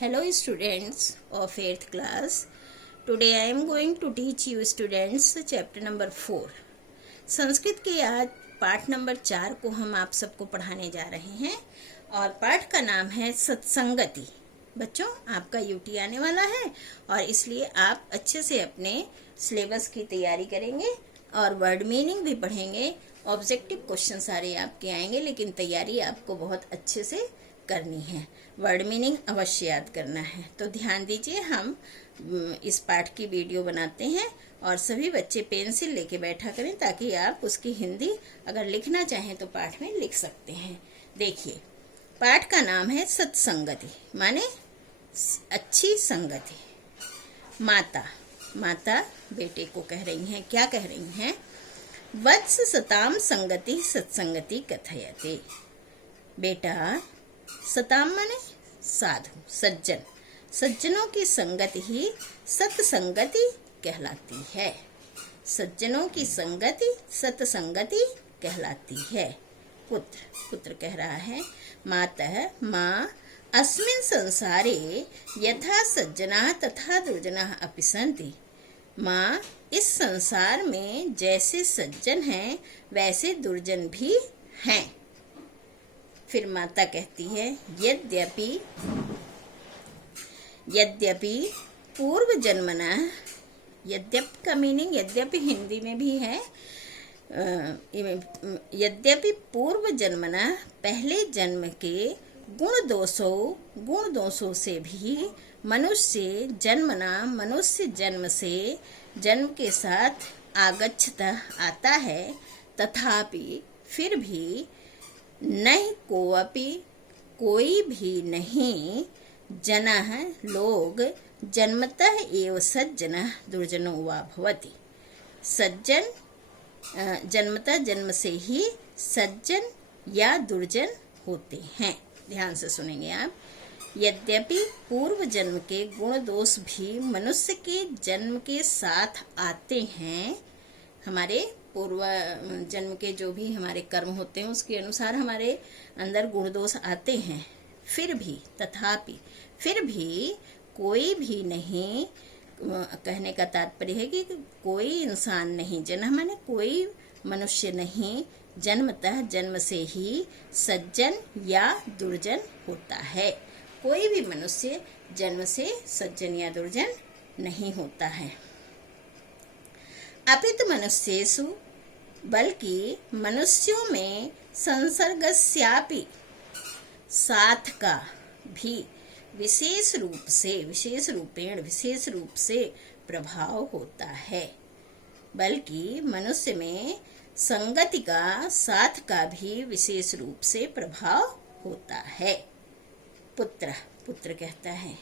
Hello students of 8th class. Today I am going to teach you students chapter number 4. Sanskrit के आज पाठ number 4 को हम आप सबको पढ़ाने जा रहे हैं और पाठ का नाम है सत्संगति। बच्चों, आपका यूटी आने वाला है और इसलिए आप अच्छे से अपने सिलेबस की तैयारी करेंगे और वर्ड मीनिंग भी पढ़ेंगे। ऑब्जेक्टिव क्वेश्चन सारे आपके आएंगे, लेकिन तैयारी आपको बहुत अच्छे से करनी है। वर्ड मीनिंग अवश्य याद करना है। तो ध्यान दीजिए, हम इस पाठ की वीडियो बनाते हैं और सभी बच्चे पेंसिल लेके बैठा करें ताकि आप उसकी हिंदी अगर लिखना चाहें तो पाठ में लिख सकते हैं। देखिए, पाठ का नाम है सत्संगति, माने अच्छी संगति। माता माता बेटे को कह रही हैं, क्या कह रही हैं? वत्स सताम संगति सत्संगति कथयते। बेटा, सताम माने साधु, सज्जन। सज्जनों की संगत ही सत्संगति कहलाती है। सज्जनों की संगति सत्संगति कहलाती है। पुत्र कह रहा है, मातः माँ अस्मिन् संसारे यथा सज्जना तथा दुर्जना अपि सन्ति। माँ, इस संसार में जैसे सज्जन हैं वैसे दुर्जन भी हैं। फिर माता कहती है, यद्यपि पूर्व जन्मना, यद्यपि का मीनिंग यद्यपि हिंदी में भी है, यद्यपि पूर्व जन्मना पहले जन्म के गुण दोषों से भी मनुष्य जन्म से जन्म के साथ आगच्छता आता है, तथापि फिर भी नहीं कोई भी नहीं जनः लोग जन्मतः एव सज्जनः दुर्जनो वा भवति। सज्जन जन्मतः जन्म से ही सज्जन या दुर्जन होते हैं। ध्यान से सुनेंगे आप। यद्यपि पूर्व जन्म के गुण दोष भी मनुष्य के जन्म के साथ आते हैं, हमारे पूर्व जन्म के जो भी हमारे कर्म होते हैं उसके अनुसार हमारे अंदर गुण दोष आते हैं, फिर भी कोई भी नहीं, कहने का तात्पर्य है कि कोई इंसान नहीं, जन्म माने कोई मनुष्य नहीं जन्मतः जन्म से ही सज्जन या दुर्जन होता है। कोई भी मनुष्य जन्म से सज्जन या दुर्जन नहीं होता है। अपितु मनुष्येषु, बल्कि मनुष्यों में संसर्गस्यापि, साथ का भी विशेष रूप से प्रभाव होता है। बल्कि मनुष्य में संगति का, साथ का भी विशेष रूप से प्रभाव होता है। पुत्र कहता है,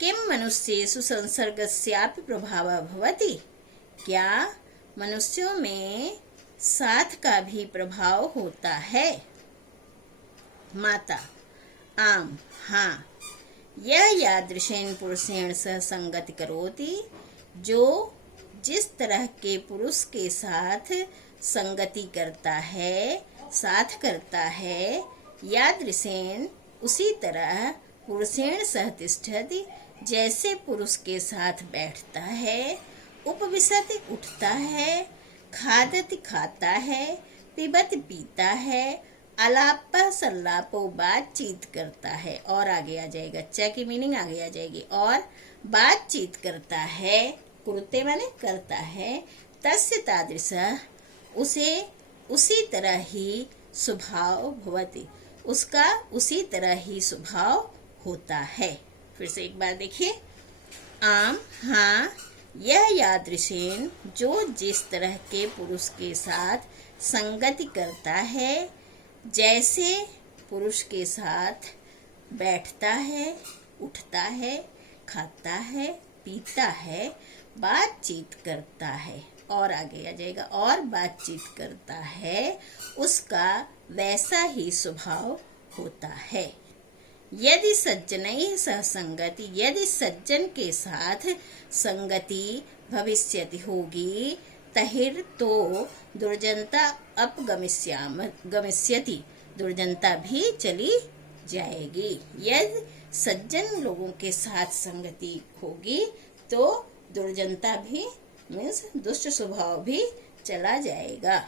किम मनुष्येषु संसर्गस्यापि प्रभावः भवति। क्या मनुष्यों में साथ का भी प्रभाव होता है? माता, आम, हाँ। यह यादृशेन पुरुषेण सह संगति करोति, जो जिस तरह के पुरुष के साथ संगति करता है, साथ करता है, यादृशेन उसी तरह पुरुषेण सह तिष्ठति, जैसे पुरुष के साथ बैठता है, उपविशति उठता है, खादति खाता है, पिबति पीता है, अलापः सल्लापो बातचीत करता है। और आगे आ जाएगा, च की मीनिंग आगे आ जाएगी। और बातचीत करता है, कुरुते माने करता है, तस्य तादृशः उसे उसी तरह ही स्वभाव भवति, उसका उसी तरह ही स्वभाव होता है। फिर से एक बार देखिए, आम, हाँ। यह यादृशेन, जो जिस तरह के पुरुष के साथ संगति करता है, जैसे पुरुष के साथ बैठता है, उठता है, खाता है, पीता है, बातचीत करता है, और आगे आ जाएगा, और बातचीत करता है, उसका वैसा ही स्वभाव होता है। यदि सज्जनैः सह संगति, यदि सज्जन के साथ संगति भविष्यति होगी, तहिर तो दुर्जनता अपगमिष्यति, दुर्जनता भी चली जाएगी। यदि सज्जन लोगों के साथ संगति होगी तो दुर्जनता भी मीन्स दुष्ट स्वभाव भी चला जाएगा।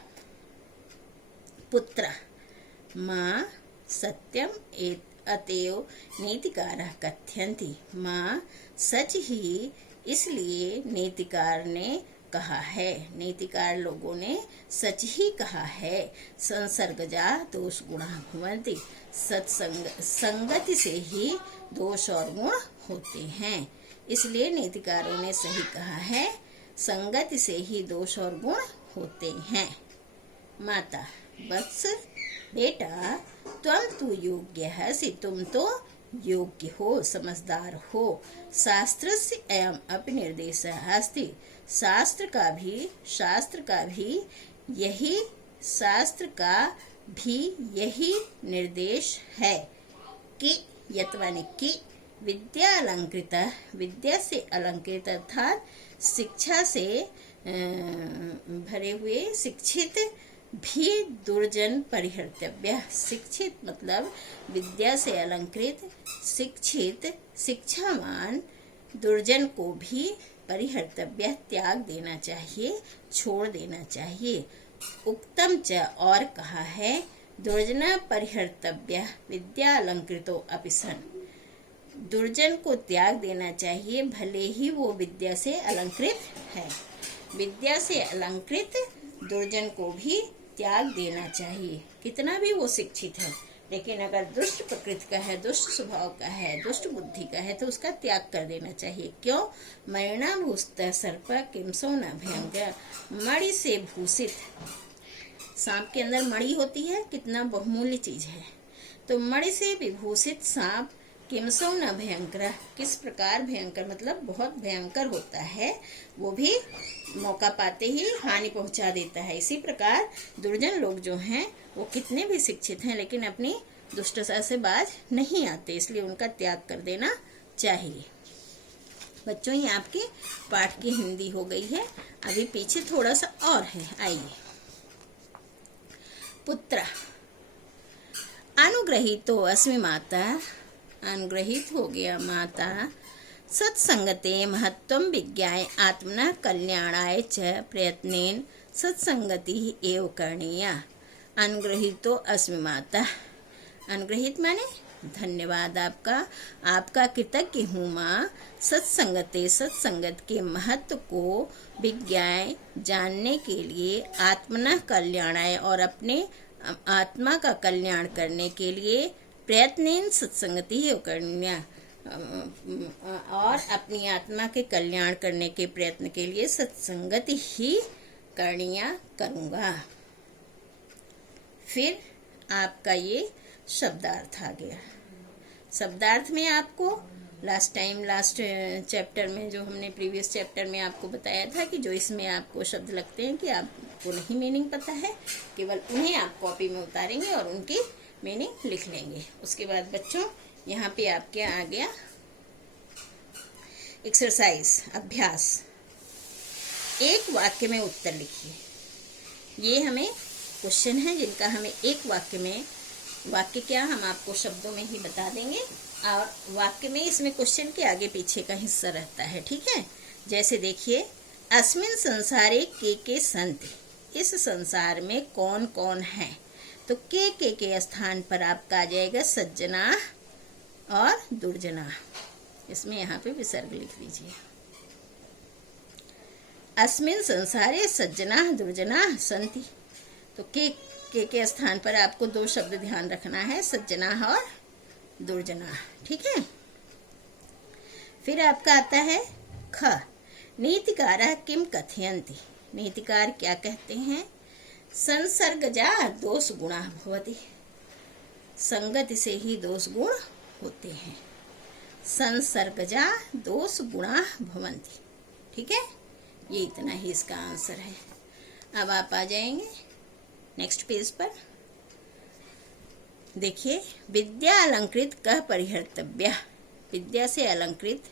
पुत्र माँ सत्यम अतएव नीतिकारः कथयन्ति। माँ सच ही इसलिए नीतिकार ने कहा है, नीतिकार लोगों ने सच ही कहा है। संसर्गजा दोष गुणा भवन्ति। संगति से ही दोष और गुण होते हैं, इसलिए नीतिकारों ने सही कहा है, संगति से ही दोष और गुण होते हैं। माता वत्स बेटा त्वं तु योग्यः सि, तुम तो योग्य हो, समझदार हो। शास्त्रस्य अयम् अपि निर्देशः अस्ति। शास्त्र का भी यही निर्देश है कि यत्वानि कि विद्या अलंकृत, विद्या से अलंकृत अर्थात शिक्षा से भरे हुए शिक्षित भी दुर्जन परिहर्तव्य। शिक्षित मतलब विद्या से अलंकृत शिक्षित शिक्षावान दुर्जन को भी परिहर्तव्य त्याग देना चाहिए, छोड़ देना चाहिए। उक्तम च और कहा है, दुर्जना परिहर्तव्य विद्या अलंकृतो अपि सन। दुर्जन को त्याग देना चाहिए भले ही वो विद्या से अलंकृत है। विद्या से अलंकृत दुर्जन को भी त्याग देना चाहिए, कितना भी वो शिक्षित है, लेकिन अगर दुष्ट प्रकृति का है, दुष्ट स्वभाव का है, दुष्ट बुद्धि का है तो उसका त्याग कर देना चाहिए। क्यों? मणिना भूषित सर्प किमसो न भयंकर। मणि से भूषित, सांप के अंदर मणि होती है, कितना बहुमूल्य चीज है। तो मणि से विभूषित सांप किमसो न भयंकर, किस प्रकार भयंकर मतलब बहुत भयंकर होता है, वो भी मौका पाते ही हानि पहुंचा देता है। इसी प्रकार दुर्जन लोग जो हैं वो कितने भी शिक्षित हैं लेकिन अपनी दुष्टता से बाज नहीं आते, इसलिए उनका त्याग कर देना चाहिए। बच्चों ये आपके पाठ की हिंदी हो गई है, अभी पीछे थोड़ा सा और है, आइए। पुत्र अनुग्रहीतो अस्मि माता, अनुग्रहित हो गया माता। सत्संगते महत्वं विज्ञाय आत्मनः कल्याणाय च प्रयत्नेन सत्संगति एव करणीया। अनुग्रहितो अस्मि माता, अनुग्रहित माने धन्यवाद आपका कृतज्ञ हूँ माँ। सत्संगते सत्संगत के महत्व को विज्ञाय जानने के लिए, आत्मनः कल्याणाय और अपने आत्मा का कल्याण करने के लिए, प्रयत्नेन सत्संगति एव करणीया और अपनी आत्मा के कल्याण करने के प्रयत्न के लिए सत्संगति ही करणीया करूँगा। फिर आपका ये शब्दार्थ आ गया। शब्दार्थ में आपको लास्ट चैप्टर में जो हमने प्रीवियस चैप्टर में आपको बताया था कि जो इसमें आपको शब्द लगते हैं कि आपको नहीं मीनिंग पता है, केवल उन्हें आप कॉपी में उतारेंगे और उनकी मीनिंग लिख लेंगे। उसके बाद बच्चों यहाँ पे आपके आ गया एक्सरसाइज, अभ्यास। एक वाक्य में उत्तर लिखिए। ये हमें क्वेश्चन है जिनका हमें एक वाक्य में, वाक्य क्या हम आपको शब्दों में ही बता देंगे और वाक्य में इसमें क्वेश्चन के आगे पीछे का हिस्सा रहता है, ठीक है। जैसे देखिए, अस्मिन् संसारे के सन्ति, इस संसार में कौन कौन है, तो के स्थान पर आपका आ जाएगा सज्जना और दुर्जना। इसमें यहाँ पे विसर्ग लिख दीजिए। अस्मिन् संसारे सज्जना दुर्जना सन्ति, तो के स्थान पर आपको दो शब्द ध्यान रखना है, सज्जना और दुर्जना, ठीक है। फिर आपका आता है ख, नीतिकारः किम कथयन्ति, नीतिकार क्या कहते हैं। संसर्गजा दोष गुणा भवति, संगति से ही दोष गुण होते हैं। संसर्गजा दोष गुणा भवन्ति, ठीक है। ये इतना ही इसका आंसर है। अब आप आ जाएंगे नेक्स्ट पेज पर। देखिए, विद्या अलंकृत कह परिहर्तव्य, विद्या से अलंकृत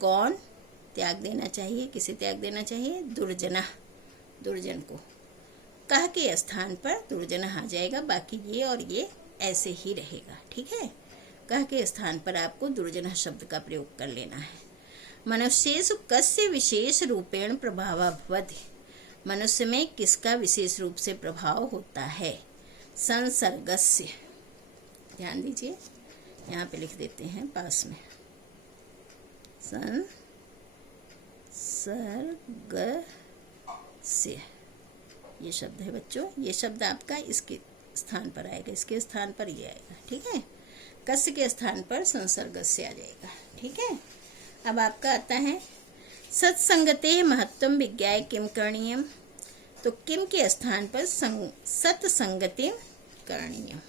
कौन त्याग देना चाहिए, किसे त्याग देना चाहिए, दुर्जना, दुर्जन को। कह के स्थान पर दुर्जना आ जाएगा, बाकी ये और ये ऐसे ही रहेगा, ठीक है। कह के स्थान पर आपको दुर्जनः शब्द का प्रयोग कर लेना है। मनुष्येषु कस्य विशेष रूपेण प्रभावः भवति, मनुष्य में किसका विशेष रूप से प्रभाव होता है? संसर्गस्य। ध्यान दीजिए, यहाँ पे लिख देते हैं पास में, संसर्गस्य ये शब्द है बच्चों। ये शब्द आपका इसके स्थान पर आएगा, इसके स्थान पर ये आएगा, ठीक है। कस्य के स्थान पर संसर्गस्य आ जाएगा, ठीक है। अब आपका आता है सत्संगते महत्वम विज्ञाय किम करणीयम, तो किम के स्थान पर सत्संगति करणीयम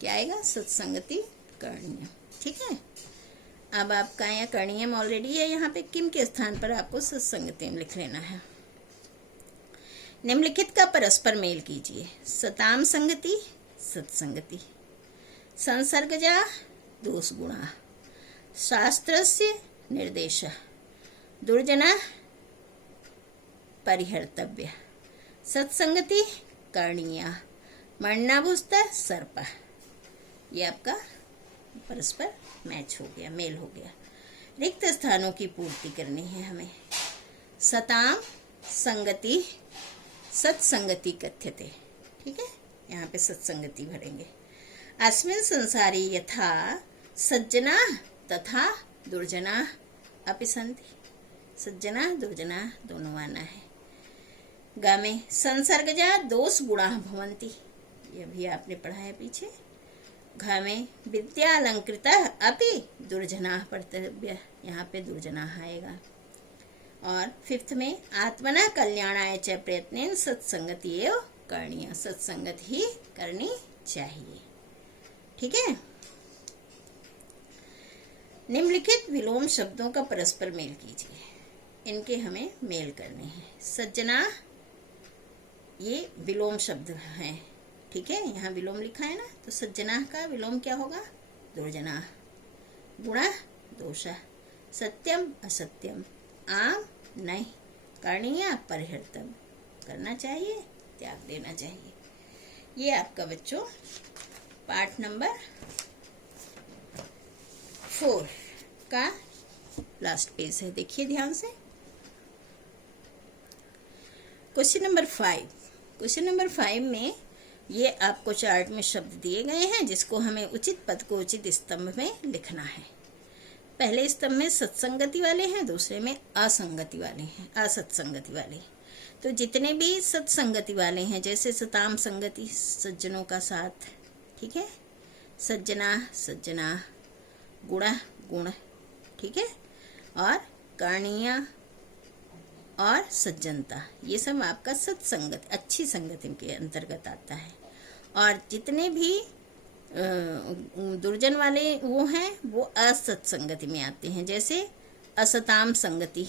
क्या आएगा? सत्संगति करणीयम, ठीक है। अब आपका यहाँ करणीयम ऑलरेडी है, यहाँ पे किम के स्थान पर आपको सत्संगति लिख लेना है। निम्नलिखित का परस्पर मेल कीजिए। सताम संगति सत्संगति, संसर्गजा दोष गुणा, शास्त्रस्य निर्देश, दुर्जना परिहर्तव्य, सत्संगति करणीया, मरणाभुस्त सर्प। ये आपका परस्पर मैच हो गया, मेल हो गया। रिक्त स्थानों की पूर्ति करनी है हमें। सताम संगति सत्संगति कथ्यते, ठीक है। यहाँ पे सत्संगति भरेंगे। अस्मिन् संसारे यथा सज्जना तथा दुर्जना अपि सन्ति, सज्जना दुर्जना दोनों आना है। गा में संसर्गजा दोष गुणा भवन्ति, ये भी आपने पढ़ा है पीछे। घा में विद्यालंकृता अपि दुर्जना कर्तव्य, यहाँ पे दुर्जना आएगा। और फिफ्थ में आत्मना कल्याणाय च प्रयत्नेन सत्संगति एव करणीय, सत्संगत ही करनी चाहिए, ठीक है। निम्नलिखित विलोम शब्दों का परस्पर मेल कीजिए, इनके हमें मेल करने हैं। सज्जना ये विलोम शब्द हैं, ठीक है। यहाँ विलोम लिखा है ना, तो सज्जना का विलोम क्या होगा? दुर्जना। गुणा दोषा, सत्यम असत्यम, आम नहीं, करणीय परिहर्तव्य, करना चाहिए त्याग देना चाहिए। ये आपका बच्चों पाठ नंबर 4 का लास्ट पेज है, देखिए ध्यान से। क्वेश्चन नंबर 5, क्वेश्चन नंबर 5 में ये आपको चार्ट में शब्द दिए गए हैं, जिसको हमें उचित पद को उचित स्तंभ में लिखना है। पहले स्तंभ में सत्संगति वाले हैं, दूसरे में असंगति वाले हैं, असत्संगति वाले। तो जितने भी सत्संगति वाले हैं, जैसे सताम संगति सज्जनों का साथ, ठीक है, सज्जना सज्जना, गुणा गुण, ठीक है, और करणीय और सज्जनता, ये सब आपका सत्संगत अच्छी संगति के अंतर्गत आता है। और जितने भी दुर्जन वाले वो हैं, वो असत्संगति में आते हैं, जैसे असताम संगति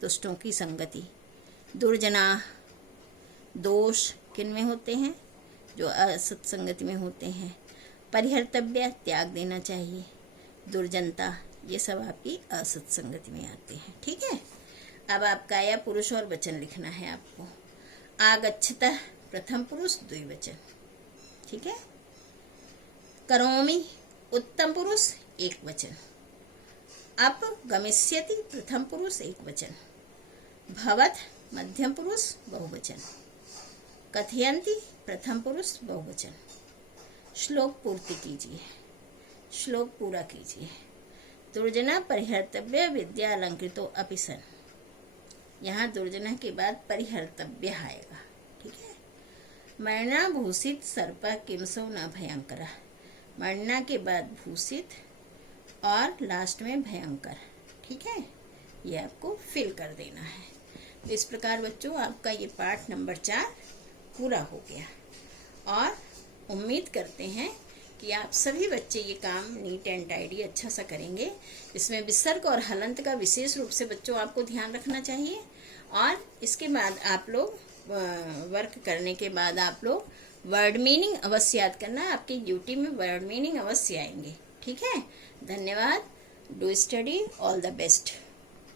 दुष्टों की संगति, दुर्जना दोष किन में होते हैं? जो असत्संगति में होते हैं। परिहर्तव्य त्याग देना चाहिए, दुर्जनता ये सब आपकी असत्संगति में आते हैं, ठीक है। अब आपका या पुरुष और वचन लिखना है आपको। आगच्छत प्रथम पुरुष द्विवचन, ठीक है। करोमि उत्तम पुरुष एक वचन। अप गमिष्यति प्रथम पुरुष एक वचन। भवत मध्यम पुरुष बहुवचन। कथयन्ति प्रथम पुरुष बहुवचन। श्लोक पूर्ति कीजिए, श्लोक पूरा कीजिए। दुर्जना परिहर्तव्य विद्या अलंकृतो अपि सन, यहाँ दुर्जना के बाद परिहर्तव्य आएगा, ठीक है। मरना भूषित सर्प किमसो न भयंकर, मरना के बाद भूषित और लास्ट में भयंकर, ठीक है। ये आपको फिल कर देना है। तो इस प्रकार बच्चों आपका ये पाठ नंबर 4 पूरा हो गया। और उम्मीद करते हैं कि आप सभी बच्चे ये काम नीट एंड टाइडी अच्छा सा करेंगे। इसमें विसर्ग और हलंत का विशेष रूप से बच्चों आपको ध्यान रखना चाहिए। और इसके बाद आप लोग वर्क करने के बाद आप लोग वर्ड मीनिंग अवश्य याद करना, आपके यूटी में वर्ड मीनिंग अवश्य आएंगे, ठीक है। धन्यवाद। Do study, all the best.